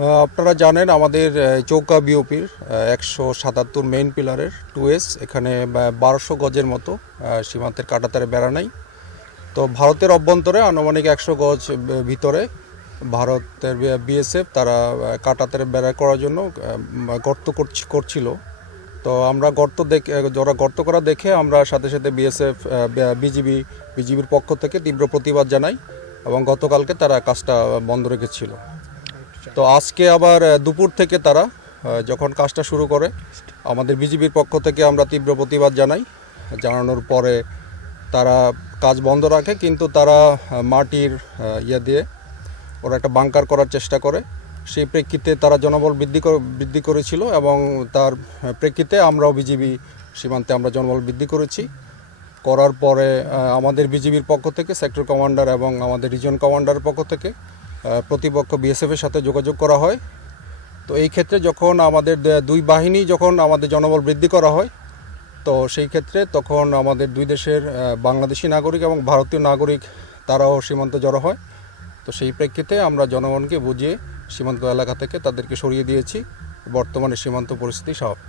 আপনারা জানেন আমাদের চৌকা বিওপির একশো সাতাত্তর মেইন পিলারের টু এস এখানে বারোশো গজের মতো সীমান্তের কাটাতারে বেড়া নাই। তো ভারতের অভ্যন্তরে আনুমানিক একশো গজ ভিতরে ভারতের বিএসএফ তারা কাটাতারে বেড়া করার জন্য গর্ত করছি- করছিল। তো আমরা গর্ত দেখে যারা গর্ত করা দেখে আমরা সাথে সাথে বিএসএফ বিজিবি বিজিবির পক্ষ থেকে তীব্র প্রতিবাদ জানাই এবং গতকালকে তারা কাজটা বন্ধ রেখেছিল। তো আজকে আবার দুপুর থেকে তারা যখন কাজটা শুরু করে, আমাদের বিজিবির পক্ষ থেকে আমরা তীব্র প্রতিবাদ জানাই। জানানোর পরে তারা কাজ বন্ধ রাখে, কিন্তু তারা মাটির ইয়ে দিয়ে ওরা একটা বাংকার করার চেষ্টা করে। সেই প্রেক্ষিতে তারা জনবল বৃদ্ধি বৃদ্ধি করেছিল এবং তার প্রেক্ষিতে আমরাও বিজিবি সীমান্তে আমরা জনবল বৃদ্ধি করেছি। করার পরে আমাদের বিজিবির পক্ষ থেকে, সেক্টর কমান্ডার এবং আমাদের রিজন কমান্ডারের পক্ষ থেকে প্রতিপক্ষ বিএসএফের সাথে যোগাযোগ করা হয়। তো এই ক্ষেত্রে যখন আমাদের দুই বাহিনী যখন আমাদের জনবল বৃদ্ধি করা হয়, তো সেই ক্ষেত্রে তখন আমাদের দুই দেশের বাংলাদেশি নাগরিক এবং ভারতীয় নাগরিক তারাও সীমান্তে জড়ো হয়। তো সেই প্রেক্ষিতে আমরা জনগণকে বুঝিয়ে সীমান্ত এলাকা থেকে তাদেরকে সরিয়ে দিয়েছি। বর্তমানে সীমান্ত পরিস্থিতি স্বাভাবিক।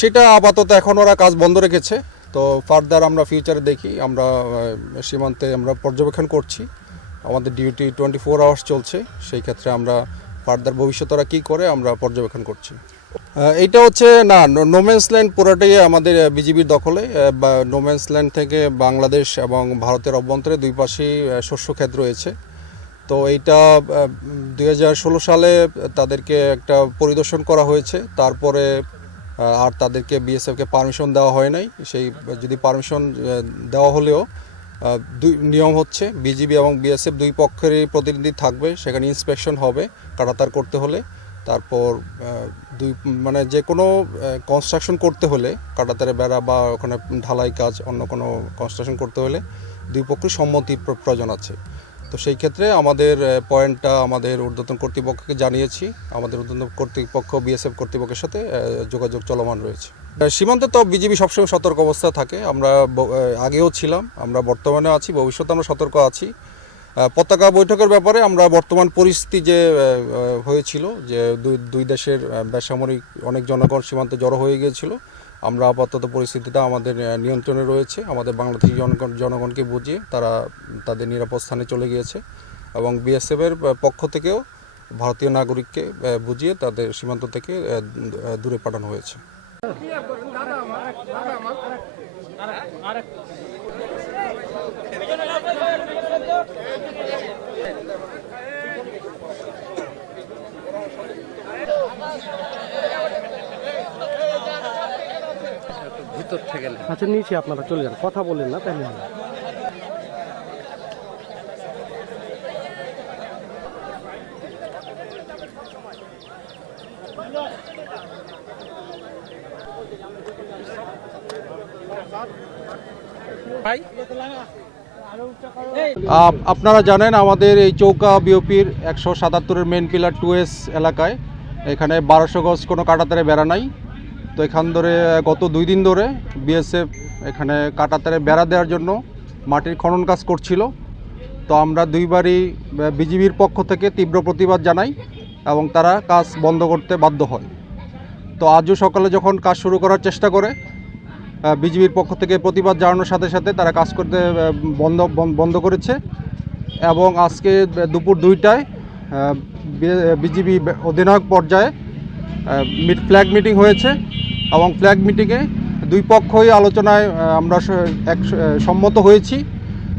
সেটা আপাতত এখন ওরা কাজ বন্ধ রেখেছে। তো ফার্দার আমরা ফিউচারে দেখি, আমরা সীমান্তে আমরা পর্যবেক্ষণ করছি। আমাদের ডিউটি টোয়েন্টি ফোর আওয়ার্স চলছে। সেই ক্ষেত্রে আমরা ফার্দার ভবিষ্যতরা কী করে আমরা পর্যবেক্ষণ করছি। এইটা হচ্ছে না নোম্যান্স ল্যান্ড পুরোটাই আমাদের বিজিবির দখলে। নোম্যান্স ল্যান্ড থেকে বাংলাদেশ এবং ভারতের অভ্যন্তরে দুই পাশেই আহ, শস্য ক্ষেত রয়েছে। তো এইটা দু হাজার ষোলো সালে তাদেরকে একটা পরিদর্শন করা হয়েছে। তারপরে আর তাদেরকে বিএসএফকে পারমিশন দেওয়া হয় নাই। সেই যদি পারমিশন দেওয়া হলেও দুই নিয়ম হচ্ছে বিজিবি এবং বিএসএফ দুই পক্ষেরই প্রতিনিধি থাকবে, সেখানে ইন্সপেকশন হবে কাটাতার করতে হলে। তারপর দুই মানে যে কোনো কনস্ট্রাকশন করতে হলে, কাটাতারে বেড়া বা ওখানে ঢালাই কাজ, অন্য কোনো কনস্ট্রাকশন করতে হলে দুই পক্ষের সম্মতির প্রয়োজন আছে। তো সেই ক্ষেত্রে আমাদের পয়েন্টটা আমাদের ঊর্ধ্বতন কর্তৃপক্ষকে জানিয়েছি। আমাদের ঊর্ধ্বতন কর্তৃপক্ষ, বিএসএফ কর্তৃপক্ষের সাথে যোগাযোগ চলমান রয়েছে। সীমান্তে তো বিজিবি সবসময় সতর্ক অবস্থা থাকে। আমরা আগেও ছিলাম, আমরা বর্তমানে আছি, ভবিষ্যতে আমরা সতর্ক আছি। পতাকা বৈঠকের ব্যাপারে আমরা বর্তমান পরিস্থিতি যে হয়েছিল, যে দুই দেশের বেসামরিক অনেক জনগণ সীমান্তে জড়ো হয়ে গিয়েছিল, আমরা আপাতত পরিস্থিতিটা আমাদের নিয়ন্ত্রণে রয়েছে। আমাদের বাংলাদেশি জনগণ জনগণকে বুঝিয়ে তারা তাদের নিরাপদ স্থানে চলে গিয়েছে এবং বিএসএফের পক্ষ থেকেও ভারতীয় নাগরিককে বুঝিয়ে তাদের সীমান্ত থেকে দূরে পাঠানো হয়েছে। ভিতর থেকে আচ্ছা নিচে আপনারা চলে যান কথা বলেন না তাহলে হবে। আপনারা জানেন আমাদের এই চৌকা বিওপির একশো সাতাত্তরের মেন পিলার টু এস এলাকায়। এখানে বারোশো গজ কোনো কাটাতারে বেড়া নাই। তো এখান ধরে, গত দুই দিন ধরে বিএসএফ এখানে কাটাতারে বেড়া দেওয়ার জন্য মাটির খনন কাজ করছিল। তো আমরা দুইবারই বিজিবির পক্ষ থেকে তীব্র প্রতিবাদ জানাই এবং তারা কাজ বন্ধ করতে বাধ্য হয়। তো আজও সকালে যখন কাজ শুরু করার চেষ্টা করে বিজিবির পক্ষ থেকে প্রতিবাদ জানানোর সাথে সাথে তারা কাজ করতে বন্ধ বন্ধ করেছে এবং আজকে দুপুর দুইটায় বিজিবি অধিনায়ক পর্যায়ে ফ্ল্যাগ মিটিং হয়েছে এবং ফ্ল্যাগ মিটিংয়ে দুই পক্ষই আলোচনায় আমরা এক সম্মত হয়েছি।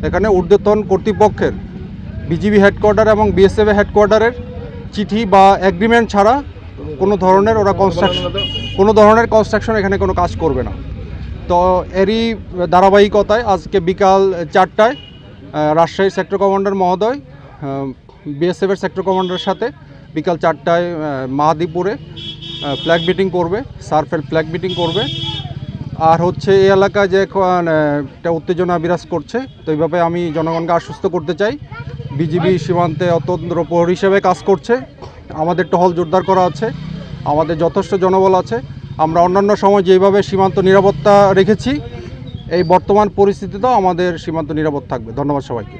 এখানে ঊর্ধ্বতন কর্তৃপক্ষের বিজিবি হেডকোয়ার্টার এবং বিএসএফ হেডকোয়ার্টারের চিঠি বা এগ্রিমেন্ট ছাড়া কোনো ধরনের ওরা কনস্ট্রাকশন কোনো ধরনের কনস্ট্রাকশন এখানে কোনো কাজ করবে না। তো এরই ধারাবাহিকতায় আজকে বিকাল চারটায় রাজশাহী সেক্টর কমান্ডার মহোদয় বিএসএফের সেক্টর কমান্ডারের সাথে বিকাল চারটায় মাহাদিপুরে ফ্ল্যাগ মিটিং করবে সার্ফেল ফ্ল্যাগ মিটিং করবে। আর হচ্ছে এই এলাকায় যে এখন একটা উত্তেজনা বিরাজ করছে তো এইভাবে আমি জনগণকে আশ্বস্ত করতে চাই। বিজিবি সীমান্তে অতন্ত্র প্রহরী হিসেবে কাজ করছে। আমাদের টহল জোরদার করা আছে। আমাদের যথেষ্ট জনবল আছে। আমরা অন্যান্য সময় যেভাবে সীমান্ত নিরাপত্তা রেখেছি, এই বর্তমান পরিস্থিতিতেও আমাদের সীমান্ত নিরাপদ থাকবে। ধন্যবাদ সবাইকে।